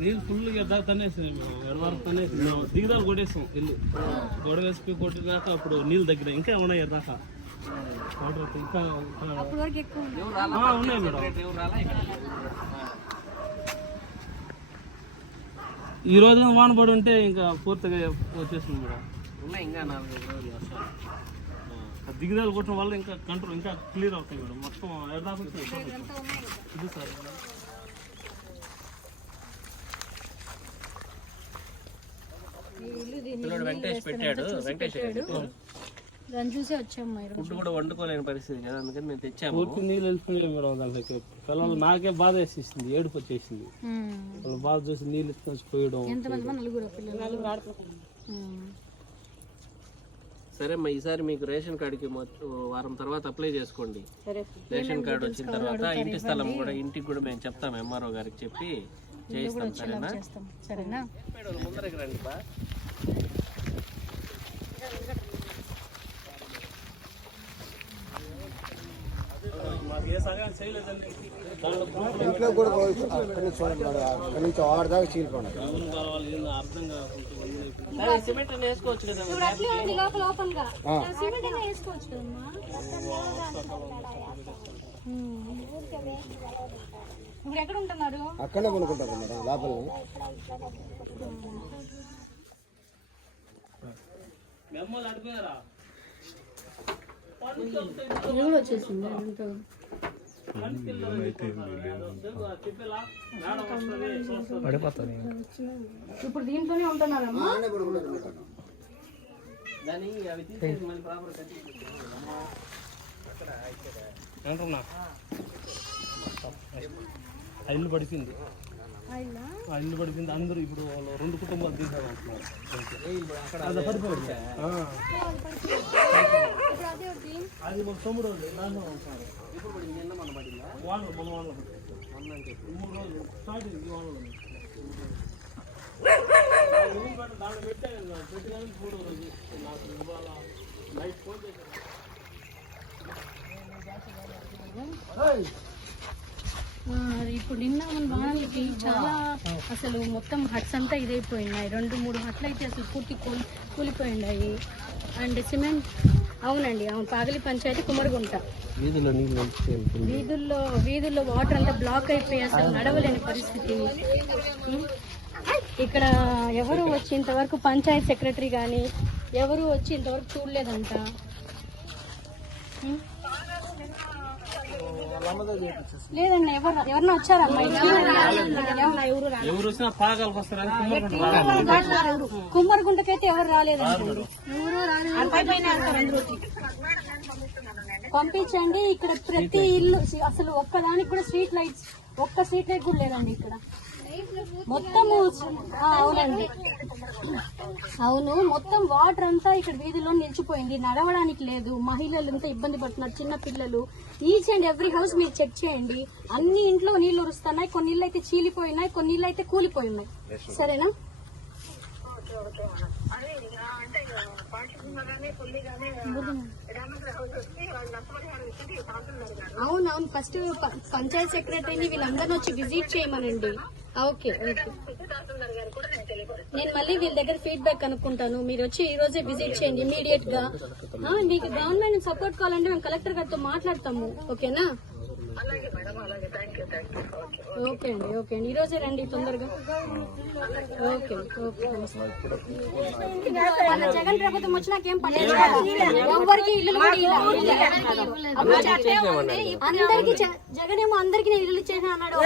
నీళ్ళు ఫుల్గా దాకా తన్నేసినాయి మేము. ఎడవారం తన్నేసి మేము దిగుదాలు కొట్టేసాం ఇల్లు. గొడవ వేసి కొట్టినాక అప్పుడు నీళ్ళు దగ్గర ఇంకా ఉన్నాయి దాకా? వాటర్ ఇంకా ఉన్నాయి మేడం. ఈ రోజున వాన పడి ఉంటే ఇంకా పూర్తిగా వచ్చేసింది మేడం. ఉన్నాయి ఇంకా నాలుగు రోజులు వస్తాయి. దిగుదాలు కొట్టడం వల్ల ఇంకా కంట్రోల్ ఇంకా క్లియర్ అవుతాయి మేడం. మొత్తం ఎడదాకా. ఇది సార్. వెంకటేష్ పెట్టాడు. వెంకటేష్ దాన్ని చూసే వచ్చాము మరి ఫుడ్ కూడా వండుకోలేని పరిస్థితి కదా అందుకని మేము తెచ్చాము. పూర్తి నీళ్ళు మేడం దాంట్లోకి పిల్లలు నాకే బాధ వేసేసింది ఏడుపు వచ్చేసింది. వాళ్ళు బాధ చూసి నీళ్ళు ఎత్తుకొని పోయడం. ఎంతమంది మంది నలుగురు పిల్లలు? ఉమ్. సరే అమ్మా ఈసారి మీకు రేషన్ కార్డుకి వారం తర్వాత అప్లై చేసుకోండి. రేషన్ కార్డు వచ్చిన తర్వాత ఇంటి స్థలం కూడా ఇంటికి కూడా మేము చెప్తాం ఎంఆర్ఓ గారికి చెప్పి చేయిస్తాం సరేనా? చేస్తాం. సరేనా? ముందరికి రండి బా మాకు ఏ సహాయం చేయలేదండి దాంట్లో ఇంట్లో కూడా అక్కడి నుంచి చూడండి మేడం. అక్కడి నుంచి ఆరు దాకా చీలిపోండి ఎవరు కావాలి ఏందో అర్థం కాకుండా సరే, సిమెంట్ అని వేసుకోవచ్చు కదా ఇప్పుడు అట్లే ఉంది లోపల ఓపెన్గా. సిమెంట్ అయినా వేసుకోవచ్చు కదమ్మా. ఉమ్. ఇప్పుడు ఎక్కడ ఉంటున్నారు? అక్కడనే కొనుక్కుంటారు మేడం లోపల అడిపోయారా ఇది కూడా వచ్చేసింది. పడిపోతుంది. ఇప్పుడు దీంట్లోనే ఉంటున్నారమ్మా. అంటున్నా ఇల్లు పడిపోయింది. ఇల్లు పడిపోయింది. అందరూ ఇప్పుడు వాళ్ళు రెండు కుటుంబాలు తీసామంటున్నారు అది. ఇప్పుడు ఒక తమ్ముడు వాళ్ళు దాంట్లో ఉంటారు వాళ్ళు మన వాళ్ళు మూడు రోజులు స్టార్ట్ అయింది ఈ వాళ్ళు దాంట్లో పెట్టాను కదా, పెట్టగానే మూడో రోజు నాకు ఇవాళ నైట్ ఫోన్ చేశాను ఇప్పుడు నిన్న మన వానలకి చాలా అసలు మొత్తం హట్స్ అంతా ఇదైపోయినాయి రెండు మూడు హట్లు అయితే అసలు పూర్తి కూలి కూలిపోయినాయి. అండ్ సిమెంట్ అవునండి అవును పాగలి పంచాయతీ కుమ్మడిగుంట. వీధిలో నీళ్ళు వెళ్తే వీధుల్లో వీధుల్లో వాటర్ అంతా బ్లాక్ అయిపోయి అసలు నడవలేని పరిస్థితి? ఇక్కడ ఎవరు వచ్చి ఇంతవరకు పంచాయత్ సెక్రటరీ కానీ ఎవరు వచ్చి ఇంతవరకు చూడలేదంట? లేదండి ఎవరు ఎవరన్నా వచ్చారమ్మా? ఎవరు వచ్చినా పాగాలకు కుమ్మరిగుంటకైతే ఎవరు రాలేదండి. పంపించండి ఇక్కడ ప్రతి ఇల్లు అసలు ఒక్కదానికి కూడా స్ట్రీట్ లైట్స్ ఒక్క స్ట్రీట్ లైట్ కూడా లేదండి ఇక్కడ. మొత్తము అవునండి. అవును మొత్తం వాటర్ అంతా ఇక్కడ వీధిలో నిలిచిపోయింది. నడవడానికి లేదు. మహిళలు అంతా ఇబ్బంది పడుతున్నారు చిన్న పిల్లలు. ఈచ్ అండ్ ఎవ్రీ హౌస్ మీరు చెక్ చేయండి. అన్ని ఇంట్లో నీళ్ళు ఉరుస్తున్నాయి కొన్ని ఇళ్ళు అయితే చీలిపోయినాయి కొన్ని ఇళ్ళు అయితే కూలిపోయి ఉన్నాయి. సరేనా? అవును అవును ఫస్ట్ పంచాయత్ సెక్రటరీని వీళ్ళందరిని వచ్చి విజిట్ చేయమనండి. Okay okay. నేను మళ్ళీ వీళ్ళ దగ్గర ఫీడ్బ్యాక్ కనుక్కుంటాను మీరు వచ్చి ఈ రోజే విజిట్ చేయండి ఇమీడియట్గా. మీకు గవర్నమెంట్ సపోర్ట్ కావాలంటే మేము కలెక్టర్ గారితో మాట్లాడతాము. ఓకేనా? ఓకే అండి ఓకే అండి. ఈ రోజే రండి తొందరగా. ఓకే ఓకే మన జగన్ ప్రభుత్వం వచ్చినాక ఏం పర్లేదు ఎవరికి ఇల్లు. అందరికి జగన్ ఏమో అందరికి నేను ఇల్లు చేసిన అన్నాడు.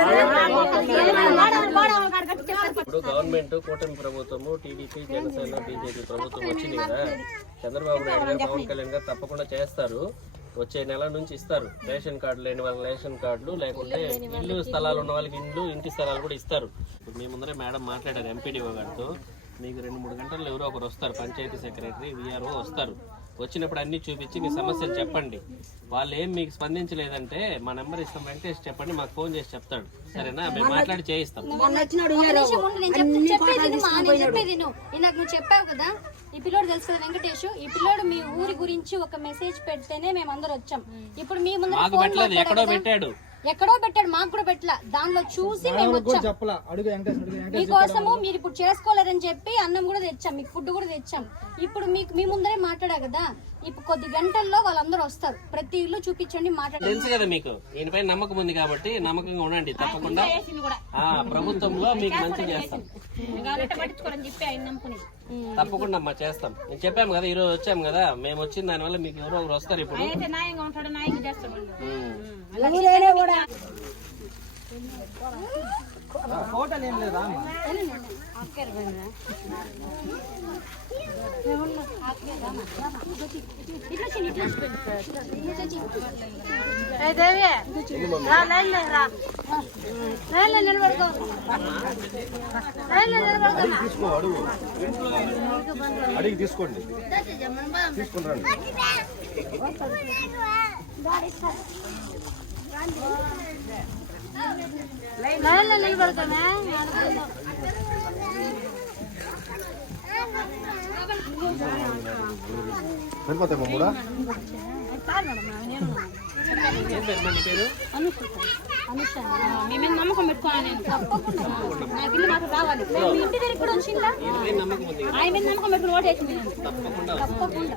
ఇప్పుడు గవర్నమెంట్ కూటమి ప్రభుత్వము టీడీపీ జనసేన బీజేపీ ప్రభుత్వం వచ్చింది కదా. చంద్రబాబు నాయుడు గారు పవన్ కళ్యాణ్ గారు తప్పకుండా చేస్తారు. వచ్చే నెల నుంచి ఇస్తారు. రేషన్ కార్డు లేని వాళ్ళకి రేషన్ కార్డులు లేకుంటే ఇల్లు స్థలాలు ఉన్న వాళ్ళకి ఇండ్లు ఇంటి స్థలాలు కూడా ఇస్తారు. ఇప్పుడు మీ ముందరే మేడం మాట్లాడారు ఎంపీడీఓ గారితో. మీకు రెండు మూడు గంటల్లో ఎవరో ఒకరు వస్తారు పంచాయతీ సెక్రటరీ విఆర్ఓ వస్తారు. వచ్చినప్పుడు అన్ని చూపించి మీ సమస్యలు చెప్పండి. వాళ్ళు ఏం మీకు స్పందించలేదంటే మా నెంబర్ ఇస్తాం వెంకటేష్ చెప్పండి మాకు ఫోన్ చేసి చెప్తాడు. సరేనా? మేము మాట్లాడి చేయిస్తాం. చెప్పేది నువ్వు చెప్పావు కదా ఈ పిల్లోడు తెలుసు కదా వెంకటేష్? ఈ పిల్లోడు మీ ఊరి గురించి ఒక మెసేజ్ పెడితేనే మేము అందరు వచ్చాం. ఇప్పుడు మీ ముందు మాకు పెట్టలేదు ఎక్కడో పెట్టాడు. ఎక్కడో పెట్టాడు మాకు కూడా పెట్టలా. దానిలో చూసి మేము వచ్చాం. మీకోసము మీరు ఇప్పుడు చేసుకోలేరని చెప్పి అన్నం కూడా తెచ్చాం మీకు ఫుడ్ కూడా తెచ్చాం. ఇప్పుడు మీకు మీ ముందరే మాట్లాడా కదా? ఇప్పుడు కొద్ది గంటల్లో వాళ్ళందరూ వస్తారు. ప్రతి ఇల్లు చూపించండి మాట్లాడండి. తెలుసు కదా మీకు. ఈయనపై నమ్మకం ఉంది కాబట్టి నమ్మకంగా ఉండండి తప్పకుండా. ఆ ప్రభుత్వంలో మీకు మంచి చేస్తాం. తప్పకుండా అమ్మా చేస్తాం. నేను చెప్పాము కదా ఈ రోజు వచ్చాము కదా మేము వచ్చిన దానివల్ల మీకు ఎవరో ఒకరు వస్తారు ఇప్పుడు. ఫోటోలు ఏం లేదా ఇట్లా చిన్న ఇట్లా ఇట్లా చిన్న. లైన్లో నిలబడుకో. లైన్లో నిలబడుకో. తీసుకో అడుగు అడిగి తీసుకోండి తీసుకుని రండి లైన్లో నిలబడుకోమే సరిపోతాయి మమ్మూడా ఏం నమ్మకం పెట్టుకోవాలి నాకు ఇల్లు మాకు రావాలి ఇంటి దగ్గర కూడా? వచ్చిందా ఆయన మీద నమ్మకం పెట్టుకుని తప్పకుండా తప్పకుండా.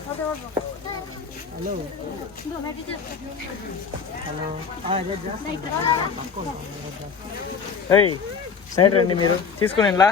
హలో హలో ఏయ్ సైడ్ రండి మీరు. తీసుకుని ఇలా